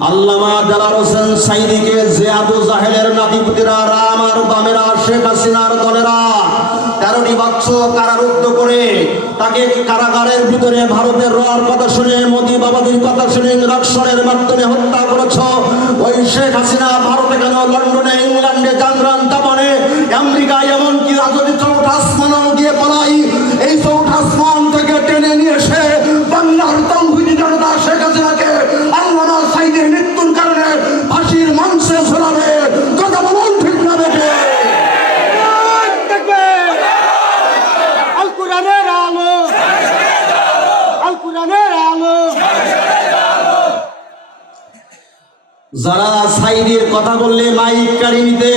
আল্লামা দেলার হোসেন সাইদিকে আবু জাহেলের নাতিপুতিরা, রাম আর বামেরা, শেখ হাসিনার দলেরা তেরোটি বাক্স কারারুদ্ধ করে তাকে কারাগারের ভিতরে ভারতের রোয়ার কথা শুনে, মোদি বাবাদির কথা শুনে রক্ষণের মাধ্যমে হত্যা করেছ। ওই শেখ হাসিনা ভারতে কেন লন্ডনে, ইংল্যান্ডে জানরান জাপানে আমেরিকায় এমনকি যদি চৌঠা আসমানও পলাই যারা সাইদের কথা বললে মাইক কারিনিতে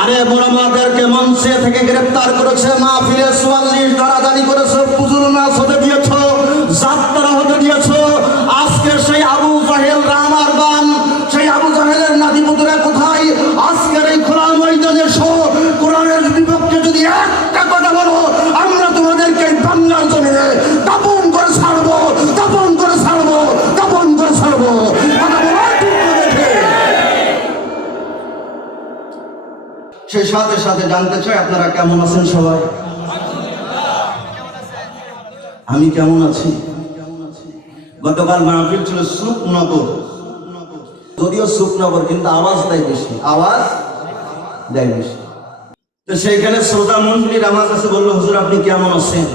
আরে বড় মোলামাদেরকে মঞ্চে থেকে গ্রেপ্তার করেছে মাহফিলে চুয়াল্লিশ দাঁড়াদাড়ি করেছে, পুজুর না হতে সাথে সাথে জানতে চাই আপনারা কেমন আছেন সবাই? আমি কেমন আছি? গতকাল মাহফিল ছিল সুখনগর যদিও সুখনগর কিন্তু আওয়াজ দেয় বেশি। আওয়াজ দেয় বেশি। তো সেইখানে শ্রোতা মন্ডলীর আমার কাছে বলল, হুজুর, আপনি কেমন আছেন?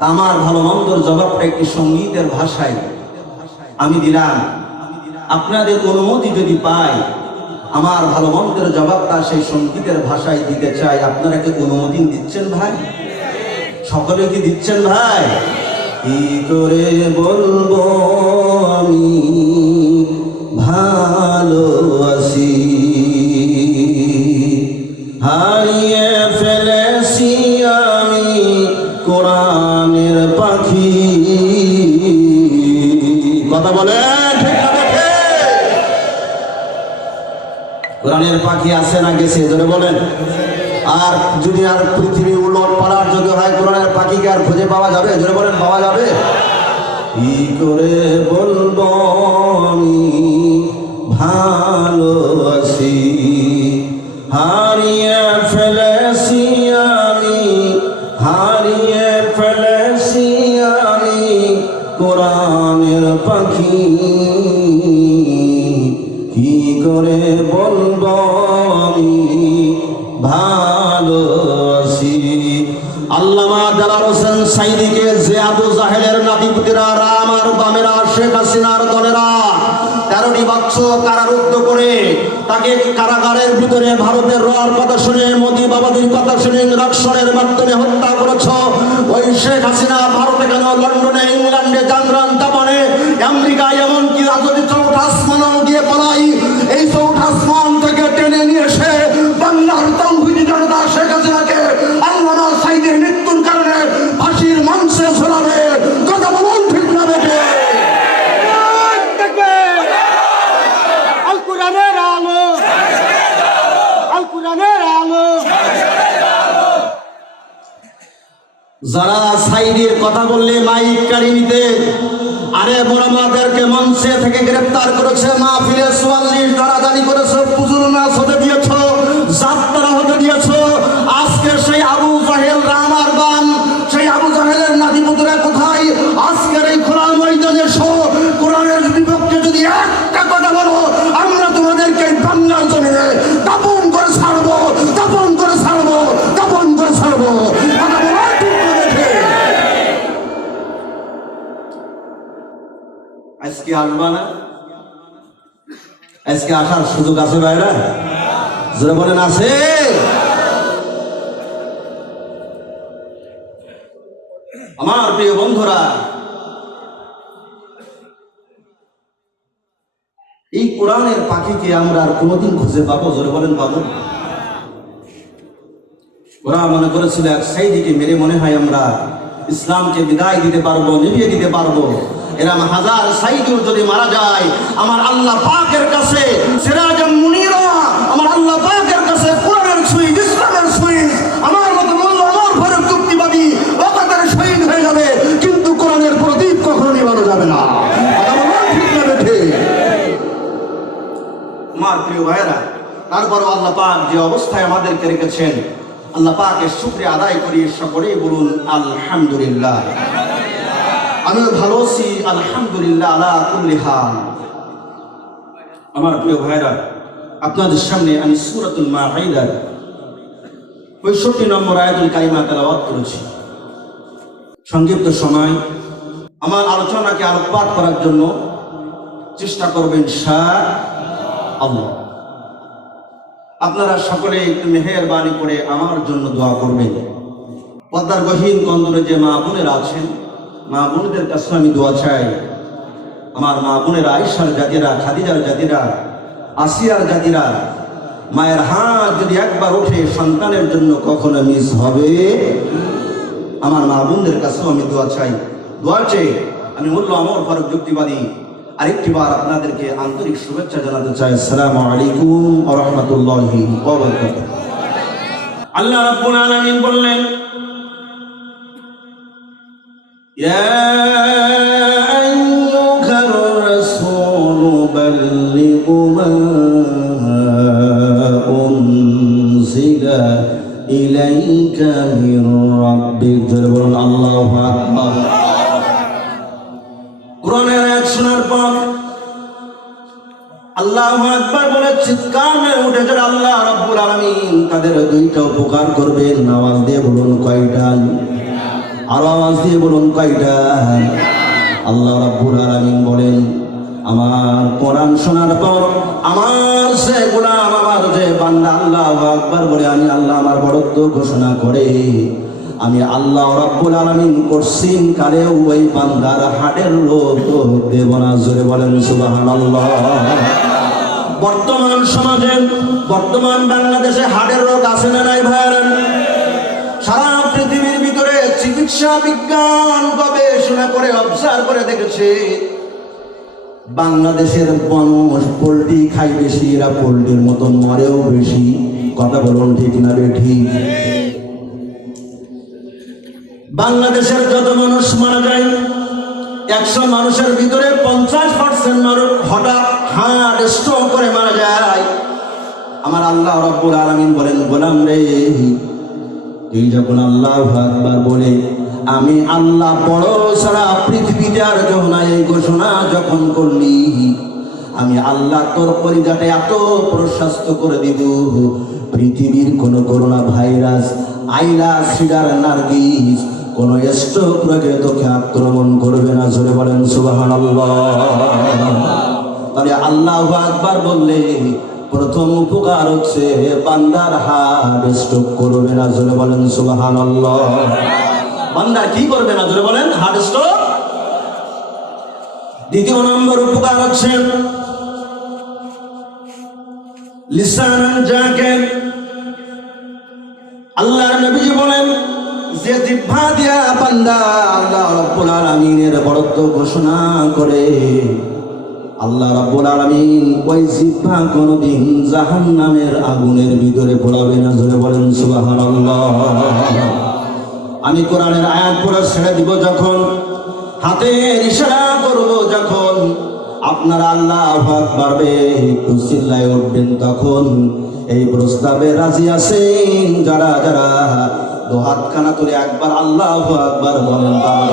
আমার ভালো মন্দর জবাবটা একটি সঙ্গীতের ভাষায় আমি দিলাম। আপনাদের অনুমতি যদি পাই আমার ভালো মন্দের জবাবটা সেই সঙ্গীতের ভাষায় দিতে চাই। আপনারা কি অনুমতি দিচ্ছেন ভাই? সকলে কি দিচ্ছেন ভাই? কি করে বলব আমি? ভালো আছি। হারিয়ে ফেলেছি আমি কোরআনের পাখি। কথা বলেন। কোরআনের পাখি আছে না গেছে ধরে বলেন। আর যদি আর পৃথিবী উলট পালার যদি হয়, কোরআনের পাখিকে আর খুঁজে পাওয়া যাবে? ধরে বলেন, পাওয়া যাবে? কি করে বলব আমি? ভালো আছি হারিয়ে নাতিপুতিরা রাম আর বামেরা, শেখ হাসিনার দলেরা, তেরোটি বাক্স কারারুদ্ধ করে তাকে কারাগারের ভিতরে ভারতের রোয়ার কথা শুনে, মোদি বাবাদির কথা শুনে রক্ষণের মাধ্যমে হত্যা করেছ। ওই শেখ হাসিনা ভারতে কেন লন্ডনে, ইংল্যান্ডে জানরান জাপানে আমেরিকায় এমনকি যদি চৌঠা আসমানও গিয়ে পলাই যারা সাইদের কথা বললে মাইক কারিনিতে আরে বড় মাদেরকে মঞ্চে থেকে গ্রেপ্তার করেছে মা ফিরে চুয়াল্লিশ দাঁড়ি করেছে, পুজুর না হতে দিয়েছ, যাত্রা হতে দিয়েছ। আজকে সেই আবু না আজকে আসার সুযোগ আছে ভাইরা জোরে বলেন, আছে। আমার প্রিয় বন্ধুরা, এই কোরআনের পাখিকে আমরা আর কোনোদিন খুঁজে পাবো? জোরে বলেন পাবো ওরা মনে করেছিল, এক সাইদিকে মেরে মনে হয় আমরা ইসলামকে বিদায় দিতে পারব, নিভিয়ে দিতে পারব। এরম হাজার সাইদুর যদি মারা যায়, আমার আল্লাহ পাকের কাছে মুনিরা, আমার আল্লাহ পাকের কাছে কোরআনের সুইচ ইসলামের সুইচ আমার মতো আমার শহীদ হয়ে যাবে, কিন্তু কোরআনের প্রদীপ কখনো নিবানো যাবে না। আমার প্রিয় ভাইয়েরা, তারপরও আল্লাহ পাক যে অবস্থায় আমাদেরকে রেখেছেন, আল্লাহ পাকের শুক্রিয়া আদায় করি সকলেই বলুন, আলহামদুলিল্লাহ। আমিও ভালো আছি, আলহামদুলিল্লাহ আমার প্রিয় ভাইরা, আপনাদের সামনে আমি সুরাতুল মাঈদার পঁয়ষট্টি নম্বর আয়াতুল কারিমা তেলাওয়াত করেছি। সংক্ষিপ্ত সময়, আমার আলোচনাকে আলোকপাত করার জন্য চেষ্টা করবেন শাহ আপনারা সকলে একটু মেহেরবানি করে আমার জন্য দোয়া করবেন। পদ্মার গহীন কন্দরে যে মা বোনেরা আছেন মা বোনদের কাছে আমি দোয়া চাই। আমার মা বোনেরা আইসার জাতিরা, খাদিজার জাতিরা, আসিয়ার জাতিরা, মায়ের হাত যদি একবার ওঠে, সন্তানের জন্য কখনো মিস হবে? আমার মা বোনদের কাছেও আমি দোয়া চাই। দোয়া চেয়ে আমি মূল্য আমর ফারুক যুক্তিবাদী আরেকটি বার আপনাদেরকে আন্তরিক শুভেচ্ছা জানাতে চাই। আসসালামু আলাইকুম ওয়া আল্লাহ রাব্বুল আলামিন বললেন يا أيها الرسول بلغ ما أنزل إليك من ربك বলুন আল্লাহু আকবার কোরআনের আয়াত শোনার পর আল্লাহ আকবার বলে চিৎকার মেরে উঠেছে আল্লাহ রাব্বুল আলামিন তাদের দুইটা উপকার করবেন আওয়াজ দিয়ে বলুন কয়টা আর আওয়াজ দিয়ে বলুন কয়টা? আল্লাহ রাব্বুল আলামিন বলেন, আমার কোরআন শোনার পর আমার সে গোলাম, আমার যে বান্দা, আল্লাহ আকবার বলে আমি আল্লাহ আমার বড়ত্ব ঘোষণা করে। আমি আল্লাহ রাব্বুল আলামিন করছিন কালেও ওই বান্দার হাটের রোগ দেব না, জোরে বলেন সুবহানাল্লাহ। বর্তমান সমাজে, বর্তমান বাংলাদেশে হাটের রোগ আছে না নাই ভাইরা সারা পৃথিবীর চিকিৎসা বিজ্ঞান গবেষণা করে অবজার্ভ করে দেখেছে, বাংলাদেশের মানুষ পোলট্রি খাই বেশি, এরা পোলট্রির মতো মরেও বেশি। কথা বলুন ঠিক না বে ঠিক? বাংলাদেশের যত মানুষ মারা যায়, একশো মানুষের ভিতরে পঞ্চাশ পার্সেন্ট মানুষ হঠাৎ হার্ট স্ট্রোক করে মারা যায়। আমার আল্লাহ রব্বুল আলামিন বলেন, গোলাম রে এই যখন আল্লাহ আকবার বলে, আমি আল্লাহ বড় সারা পৃথিবীতে আর যখন এই ঘোষণা যখন করলি, আমি আল্লাহ তোর পরিজাটা এত প্রশস্ত করে দিব। পৃথিবীর কোন করোনা ভাইরাস আইলা সিডার, নার্গিস, কোন স্ট্রোক রোগে তোকে আক্রমণ করবে না। জোরে বলেন সুবাহান তাহলে আল্লাহ আকবার বললে প্রথম উপকার হচ্ছে বান্দার হার্ট স্ট্রোক করবে না, জোরে বলেন সুবাহান বান্দার কি করবে না, জোরে বলেন হার্ট স্ট্রোক দ্বিতীয় নম্বর উপকার হচ্ছে নবীজি বলেন, যে আল্লাহ আল্লাহ রাব্বুল আলামিন ওই জিহ্বা কোনদিন জাহান্নামের আগুনের ভিতরে পড়াবে না, জোরে বলেন সুবহানাল্লাহ। আমি কোরআনের আয়াত পড়ে ছেড়ে দিব যখন, হাতে ইশারা করব যখন, আপনারা আল্লাহ বাড়বে একটু উঠবেন তখন। এই প্রস্তাবে রাজি আছেন যারা যারা, দু হাতখানা তুলে একবার আল্লাহ আকবার বলেন তারা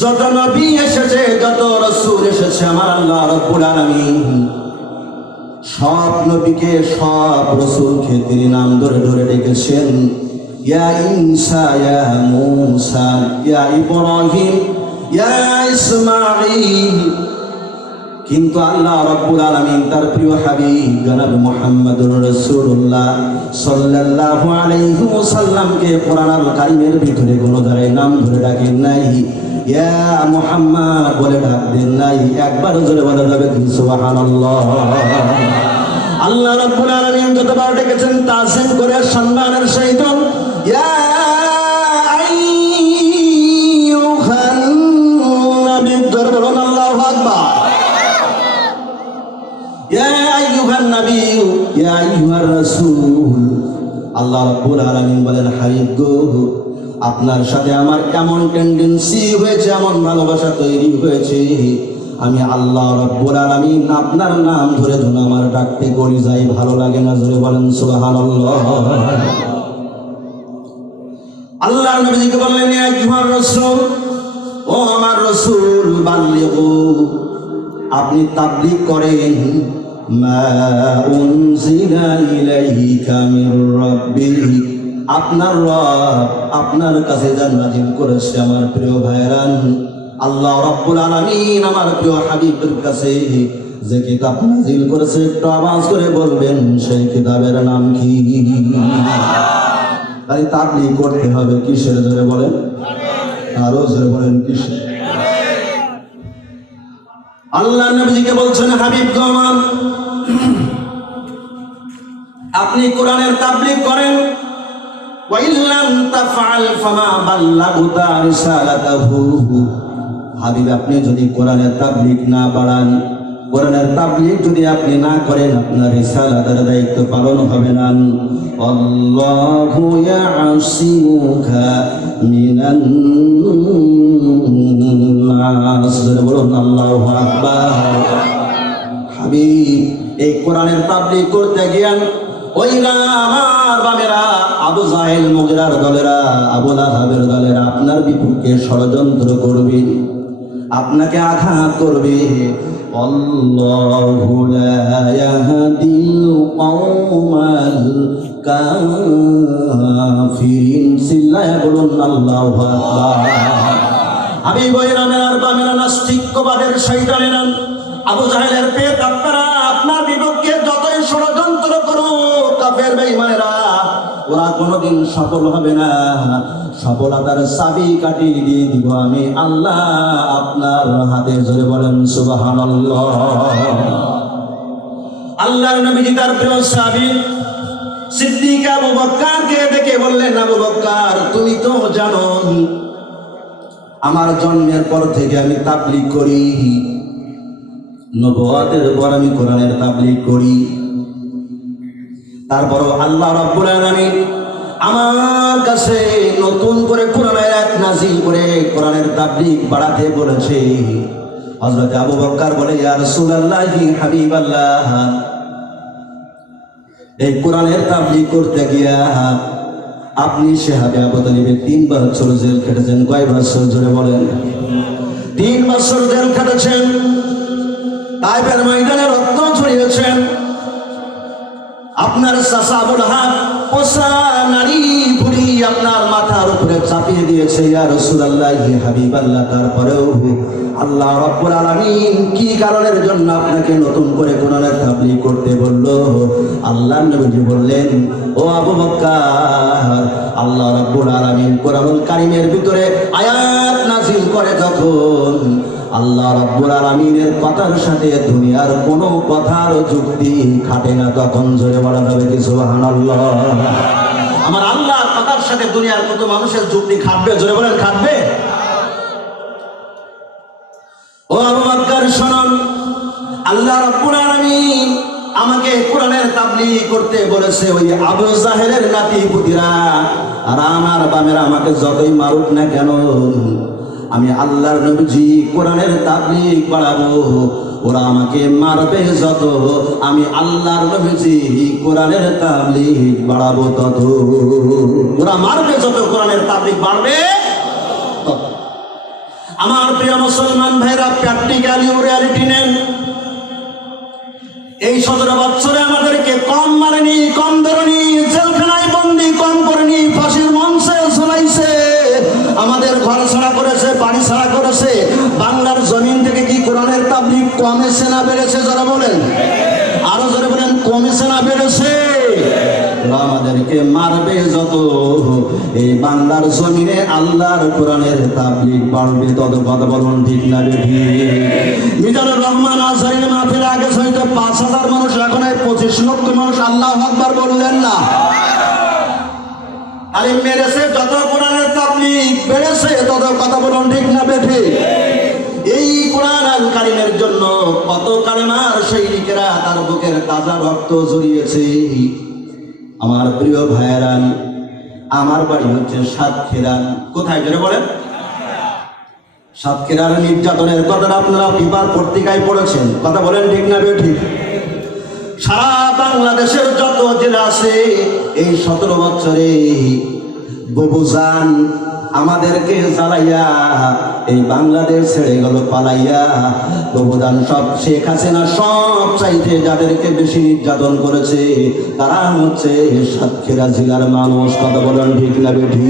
যত নবী এসেছে, যত রাসূল এসেছে আমার আল্লাহ রাব্বুল আলামিন। সব নবীকে, সব রসুলকে তিনি নাম ধরে ধরে ডেকেছেন ইয়া ইনসা ইয়া মুসা, ইয়া ইব্রাহিম, ইয়া ইসমাঈল। কিন্তু আল্লাহ রাব্বুল আলামিন তার প্রিয় হাবিব, জনাব মুহাম্মদুর রাসূলুল্লাহ সাল্লাল্লাহু আলাইহি ওয়াসাল্লামকে কোরআনুল কারীমের ভিতরে কোনো জায়গায় নাম ধরে ডাকেন নাই। ইয়া মুহাম্মদ বলে ডাক দেন নাই। একবার জোরে বলা যাবে সুবহানাল্লাহ। আল্লাহ রাব্বুল আলামিন যতবার ডেকেছেন তাজিম করে সম্মানের সহিত, ইয়া আইয়ুহান নবী জোরে বলুন আল্লাহু আকবার। ইয়া আইয়ুহান নবী ইয়া আইয়ুহার রাসূল। আল্লাহ রাব্বুল আলামিন বলেন, হাবিব গো আপনার সাথে আমার কেমন টেন্ডেন্সি হয়েছে, এমন ভালোবাসা তৈরি হয়েছে। আমি আল্লাহ রাব্বুল আলামিন আপনার নাম ধরে ধরে আমার ডাকতে করি, যাই ভালো লাগে না জোরে বলেন সুবহানাল্লাহ। আল্লাহ নবীকে বললেন আইয়ুহার রাসূল, ও আমার রাসূল, বাল্লিগু, আপনি তাবলিগ করেন, মা উনজিলা ইলাইকা মির রাব্বিক আপনার আপনার কাছে নাজিল করেছে আমার প্রিয় ভাইরান আল্লাহ রাব্বুল আলামিন আমার প্রিয় হাবিবের কাছে যে কিতাব নাজিল করেছে, একটু আওয়াজ করে বলবেন, সেই কিতাবের নাম কি? তাই তাবলি করতে হবে, কিসের জোরে বলেন? আরও জোরে বলেন, কিসের? আল্লাহ নবীজিকে বলছেন, হাবিব গমান আপনি কোরআনের তাবলিগ করেন হাবিব, আপনি যদি কোরআনের তাবলিগ না বাড়ান, কোরআনের তাবলিগ যদি আপনি না করেন, আপনার রিসালাতের দায়িত্ব পালন হবে না। আল্লাহু ইয়াসিমুকা মিনান নাস। বলুন, আল্লাহু আকবার। হাবিব, এই কোরআনের তাবলিগ করতে গিয়ান ওইরা আমার বামেরা আবু জাহেল মুগরার দলেরা আবু লাহাবের দলেরা আপনার বিপক্ষে ষড়যন্ত্র করবে, আপনাকে আঘাত করবে। আমি আর আবু জাহেলের পেট আপনারা, আপনার বিপক্ষে যতই ষড়যন্ত্র করুক, কাফের, বেঈমানেরা ওরা কোনোদিন সফল হবে না। সফলতার চাবি কাটিয়ে দিয়ে দিব আমি আল্লাহ। আপনার হাতে জোরে বলেন, সুবহানাল্লাহ। আল্লাহর নবীজি তার প্রিয় সাহাবী সিদ্দিক আবু বক্কারকে ডেকে বললেন, আবু বক্কার, তুমি তো জানো, আমার জন্মের পর থেকে আমি তাবলিগ করি। নবুয়াতের পর আমি কোরআনের তাবলিগ করি। তারপর আল্লাহ রাব্বুল আলামিন আমার কাছে নতুন করে কোরআনের এক নাজিল করে কোরআনের তাবলিগ বাড়াতে বলেছে। হযরত আবু বকর বলে, ইয়া রাসূলুল্লাহি হাবিবাল্লাহ, এই কোরআনের তাবলিগ করতে গিয়া আপনি শেহাবে আবু তালিবের তিন বছর জেল খেটেছেন। কয় বছর জোরে বলেন? তিন বছর জেল খেটেছেন। তাইপের ময়দানে রক্ত ছড়িয়েছেন আপনার সাসাবুল হাত পোষা নারী বুড়ি আপনার মাথার উপরে চাপিয়ে দিয়েছে, ইয়া রাসূলুল্লাহ হাবিবাল্লাহ তারপরেও আল্লাহ রাব্বুল আলামিন কি কারণের জন্য আপনাকে নতুন করে তাবলীগ করতে বলল? আল্লাহ নবী বললেন, ও আবু বকর আল্লাহ রাব্বুল আলামিন কোরআনুল কারীমের ভিতরে আয়াত নাযিল করে তখন আল্লাহ রাব্বুল আলামিনের কথার সাথে দুনিয়ার কোনো কথার যুক্তি খাটে না তখন জোরে বলা যাবে কি সুবহানাল্লাহ। আমার আল্লাহর কথার সাথে দুনিয়ার কত মানুষের যুক্তি খাটবে? জোরে বলেন, খাটবে? ও আবু বকর, শুনুন। আল্লাহ রাব্বুল আলামিন আমাকে কোরআনের তাবলীগ করতে বলেছে, ওই আবু জাহেলের নাতি পুতিরা আর আমার বামেরা আমাকে যতই মারুক না কেন আমি আল্লাহর নবীজি কোরআনের তাবলীগ বাড়াবো। ওরা আমাকে মারবে যত। আমি আল্লাহর নবীজি কোরআনের তাবলীগ বাড়াবো তত। ওরা মারবে যত, কোরআনের তাবলীগ বাড়বে আমার প্রিয় মুসলমান ভাইরা, প্র্যাকটিক্যালি রিয়ালিটি নেন। এই সতেরো বছরে আমাদেরকে কম মারেনি, কম ধরনি জেলখানায় বন্দি কম করেনি ফাঁসির মঞ্চে ঝুলাইছে আমাদের ঘর বাড়ি ছাড়া করেছে। বাংলার জমিন থেকে কি কোরআনের তাবলিগ কমেছে না বেড়েছে? যারা বলেন। আরও যারা বলেন কমেছে না বেড়েছে? আমাদেরকে মারবে যত এই বাংলার জমিনে আল্লাহর কোরআনের তাবলিগ বাড়বে তত কথা বলুন ঠিক না মিজানুর রহমান আজহারির মাহফিল আগে হয়তো পাঁচ হাজার মানুষ, এখন পঁচিশ লক্ষ মানুষ আল্লাহ আকবার বললেন না। আরে মেরেছে, যত কোরআনের তাবলিগ বেড়েছে, তত কথা বলুন ঠিক না বেঠে? এই কোরআন আল কারিমের জন্য কত কালেমার সৈনিকেরা তার বুকের তাজা রক্ত জড়িয়েছে। আমার প্রিয় ভাইয়েরান আমার বাড়ি হচ্ছে সাতক্ষীরান কোথায় জেনে বলেন? সাতক্ষীরার নির্যাতনের কথাটা আপনারা পেপার পত্রিকায় পড়েছেন, কথা বলেন ঠিক না ঠিক সারা বাংলাদেশের যত জেলা আছে, এই সতেরো বছরে ববুজান আমাদেরকে জ্বালাইয়া, এই বাংলাদেশ ছেড়ে গেল, পালাইয়া ববুদান সব শেখ হাসিনা সব চাইতে যাদেরকে বেশি নির্যাতন করেছে, তারা হচ্ছে সাতক্ষীরা জেলার মানুষ। কথা বলেন ঠিক না বেঠি?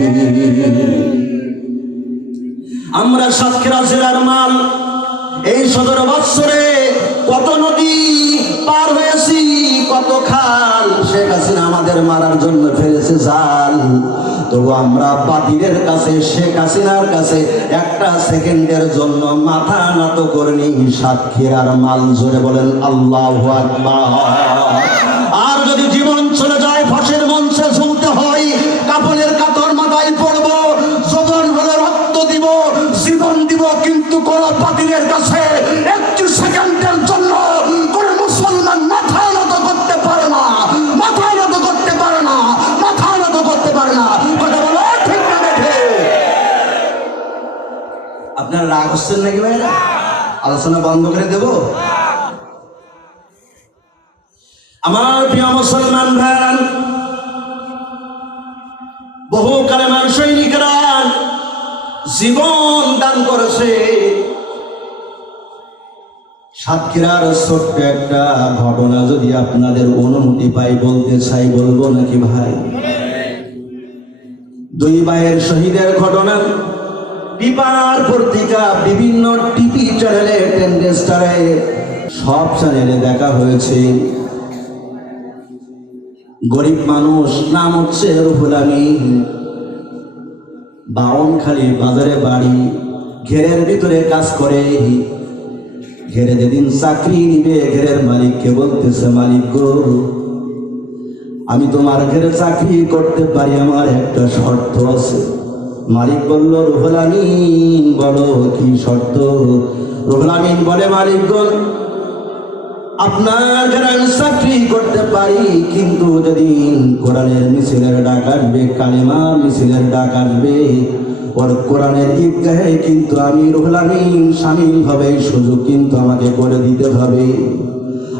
আমরা সাতক্ষীরা জেলার মাল, এই সতেরো বৎসরে কত নদী পার হয়েছি, কত খাল। শেখ হাসিনা আমাদের মারার জন্য ফেলেছে জাল। তবু আমরা বাতিলের কাছে, শেখ হাসিনার কাছে একটা সেকেন্ডের জন্য মাথা নত করিনি, সাতক্ষীরার মাল জোরে বলেন, আল্লাহ আর রাগ হচ্ছেন নাকি আলোচনা বন্ধ করে দেব। আমার প্রিয় মুসলমান বহু সৈনিকরা জীবন দান করেছে। সাতক্ষীরার ছোট্ট একটা ঘটনা যদি আপনাদের অনুমতি পাই, বলতে চাই, বলব নাকি ভাই? দুই ভাইয়ের শহীদের ঘটনা পিপার পত্রিকা বিভিন্ন টিভি চ্যানেলে টেন্ডেস্টারে সব চ্যানেলে দেখা হয়েছে। গরিব মানুষ, নাম হচ্ছে রুহুল আমিন। বাউনখালী বাজারে বাড়ি, ঘেরের ভিতরে কাজ করে। ঘেরে যেদিন চাকরি নিবে, ঘেরের মালিককে বলতেছে, মালিক গো, আমি তোমার ঘেরে চাকরি করতে পারি, আমার একটা শর্ত আছে। মালিক বলল, রুহুল আমিন, বলো কি শর্ত? রুহুল আমিন বলে মালিক গো আপনার আমি চাকরি করতে পারি, কিন্তু যদি কোরআনের মিছিলের ডাক আসবে, কালিমা মিছিলের ডাক আসবে, ওর কোরআনের ঈদগাহে কিন্তু আমি রুহুল আমিন সামিল হবে, সুযোগ কিন্তু আমাকে করে দিতে হবে।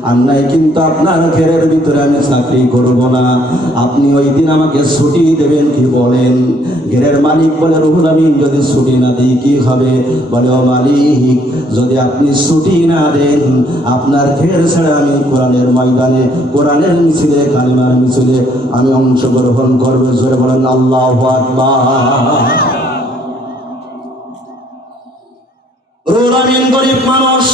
আর নাই কিন্তু আপনার ঘেরের ভিতরে আমি চাকরি করব না। আপনি ওই দিন আমাকে ছুটি দেবেন, কি বলেন? ঘেরের মালিক বলে, রুহুল আমিন, যদি ছুটি না দিই কি হবে? বলে, ও মালিক, যদি আপনি ছুটি না দেন, আপনার ঘের ছেড়ে আমি কোরআনের ময়দানে, কোরআনের মিছিলে, কালিমার মিছিলে আমি অংশগ্রহণ করব। জোরে বলেন, আল্লাহ আকবার। রুহুল আমিন গরিব মানুষ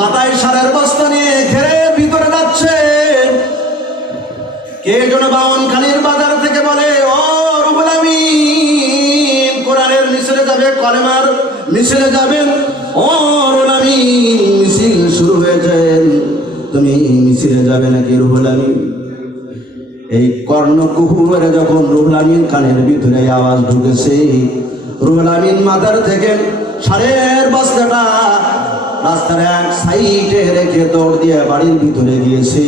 মাথায় সারের বস্তা নিয়ে ঘেরে ভিতরে যাচ্ছে। কে যেন বাউন খানির বাজার থেকে বলে, ও রুহুল আমিন, কোরআনের মিছিলে যাবে কলেমার মিছিলে যাবেন। ও আমিন, মিছিল শুরু হয়েছে। তুমি মিছিলে যাবে নাকি রুহুল আমিন? এই কর্ণকুহুরে যখন রুহুল আমিন কানের ভিতরে আওয়াজ ঢুকেছে, রুহুল আমিন মাথার থেকে সারের বস্তাটা রাস্তার এক সাইডে রেখে দৌড় দিয়ে বাড়ির ভিতরে গিয়েছে।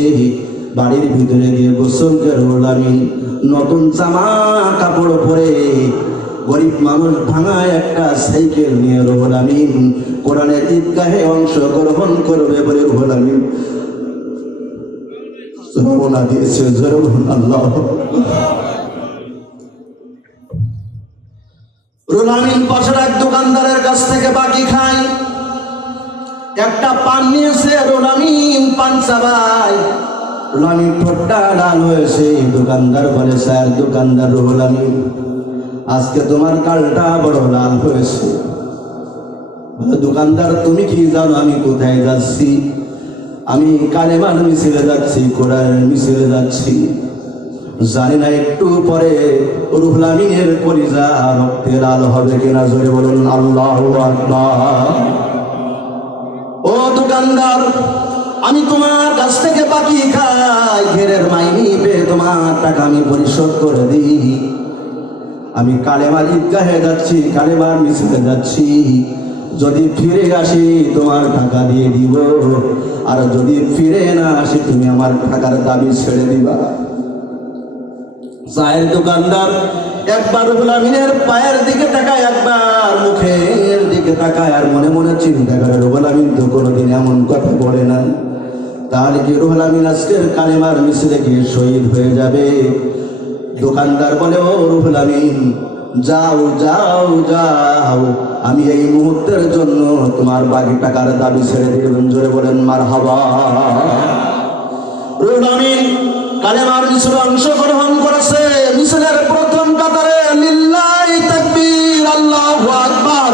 বাড়ির ভিতরে গিয়ে গোসল করে রুহুল নতুন জামা কাপড় পরে গরিব মানুষ ভাঙা একটা সাইকেল নিয়ে রুহুল আমিন কোরআনের ঈদগাহে অংশগ্রহণ করবে বলে রুহুল আমিন দিয়েছে জোরে বলুন আল্লাহ। রুলামিন পাশের এক দোকানদারের কাছ থেকে বাকি খায় একটা পান নিয়েছে রোলামিন পান চাবাই। রোলামিন ঠোঁটটা লাল হয়েছে দোকানদার বলে, স্যার, দোকানদার রোলামিন আজকে তোমার কালটা বড় লাল হয়েছে। দোকানদার, তুমি কি জানো আমি কোথায় যাচ্ছি? আমি কালেমার মিছিলে যাচ্ছি, কোরআনের মিছিলে যাচ্ছি। জানি না একটু পরে রুহুল আমিনের কলিজা রক্তে লাল হবে কিনা, জোরে বলুন, আল্লাহ ও দোকানদার আমি তোমার কাছ থেকে বাকি খাই, ঘেরের মাইনি পেয়ে তোমার টাকা আমি পরিশোধ করে দিই। আমি কালেমার ঈদগাহে যাচ্ছি, কালেমার মিছিলে যাচ্ছি। যদি ফিরে আসি, তোমার টাকা দিয়ে দিব। আর যদি ফিরে না আসি, তুমি আমার টাকার দাবি ছেড়ে দিবা। চায়ের দোকানদার একবার রুহুল আমিনের পায়ের দিকে তাকায়, একবার মুখের দিকে তাকায় আর মনে মনে চিন্তা করে, রুহুল আমিন তো কোনোদিন এমন কথা বলে না তাহলে কি রুহুল আমিন আজকের কালেমার মিছিলে গিয়ে শহীদ হয়ে যাবে? দোকানদার বলে, ও রুহুল আমিন, যাও যাও যাও। আমি এই মুহূর্তের জন্য তোমার বাকি টাকার দাবি ছেড়ে দিলেন জোরে বলেন মার হাবা রুহুল আমিন কালেমার মিছিলে অংশগ্রহণ করেছে। মিছিলের প্রথম কাতারে লিল্লাহি তাকবীর, আল্লাহু আকবার।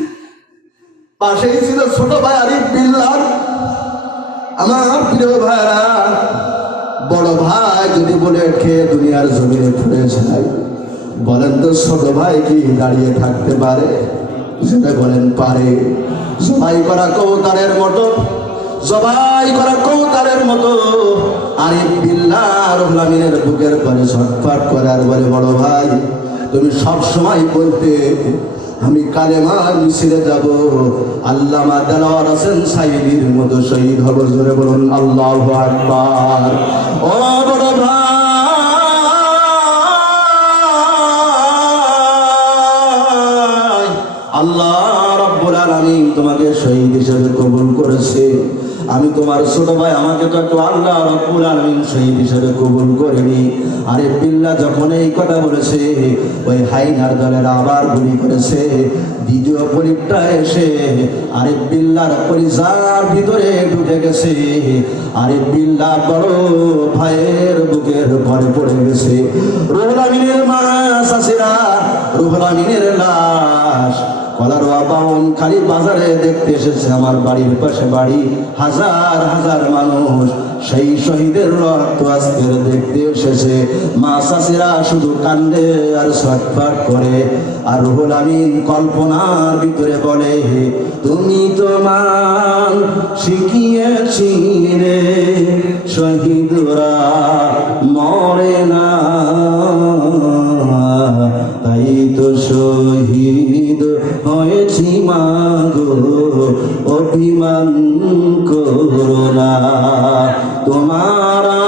পাশেই ছিল ছোট ভাই আরিফ বিল্লাহ আমার প্রিয় ভাইরা, বড় ভাই যদি বলে খেয়ে দুনিয়ার জমিনে ফুটে যায়, বলেন তো ছোট ভাই কি দাঁড়িয়ে থাকতে পারে? সেটা বলেন পারে। জবাই করা কৌতারের মতো, জবাই করা কৌতারের মতো আরিফ বিল্লাহ রুহুল বুকের পরে ছটফট করে আর বলে, বড় ভাই, তুমি সব সময় বলতে আমি কালেমার মিছিলে যাব। আল্লামা দেলাওয়ার হোসেন সাইদির মতো শহীদ হব, জোরে বলুন, আল্লাহ আকবার। ও বড় ভাই, আল্লাহ রব্বুল আলামিন তোমাকে শহীদ হিসেবে কবুল করেছে। আমি তোমার ছোট ভাই, আমাকে তো একটু আল্লাহ রব্বুল আলামিন শহীদ হিসেবে কবুল করেনি। আরে বিল্লা যখন এই কথা বলেছে, ওই হাইনার দলের আবার গুলি করেছে। দ্বিতীয় পরিপটা এসে, আরে বিল্লার পরিজার ভিতরে ঢুকে গেছে। আরে বিল্লা বড় ভাইয়ের বুকের ভরে পড়ে গেছে। রুহুল আমিনের মা শাশিরা রুহুল আমিনের লাশ। কলার বাউন খালি বাজারে দেখতে এসেছে আমার বাড়ির পাশে বাড়ি। হাজার হাজার মানুষ সেই শহীদের রক্ত আজকের দেখতে এসেছে। মা চাষিরা শুধু কান্দে আর সৎপাট করে। আর রুহুল আমিন কল্পনার ভিতরে বলে, তুমি তোমার শিখিয়েছি রে, শহীদরা মরে না। তাই তো শহীদ হয়েছি মাগো অভিমান করোনা তোমার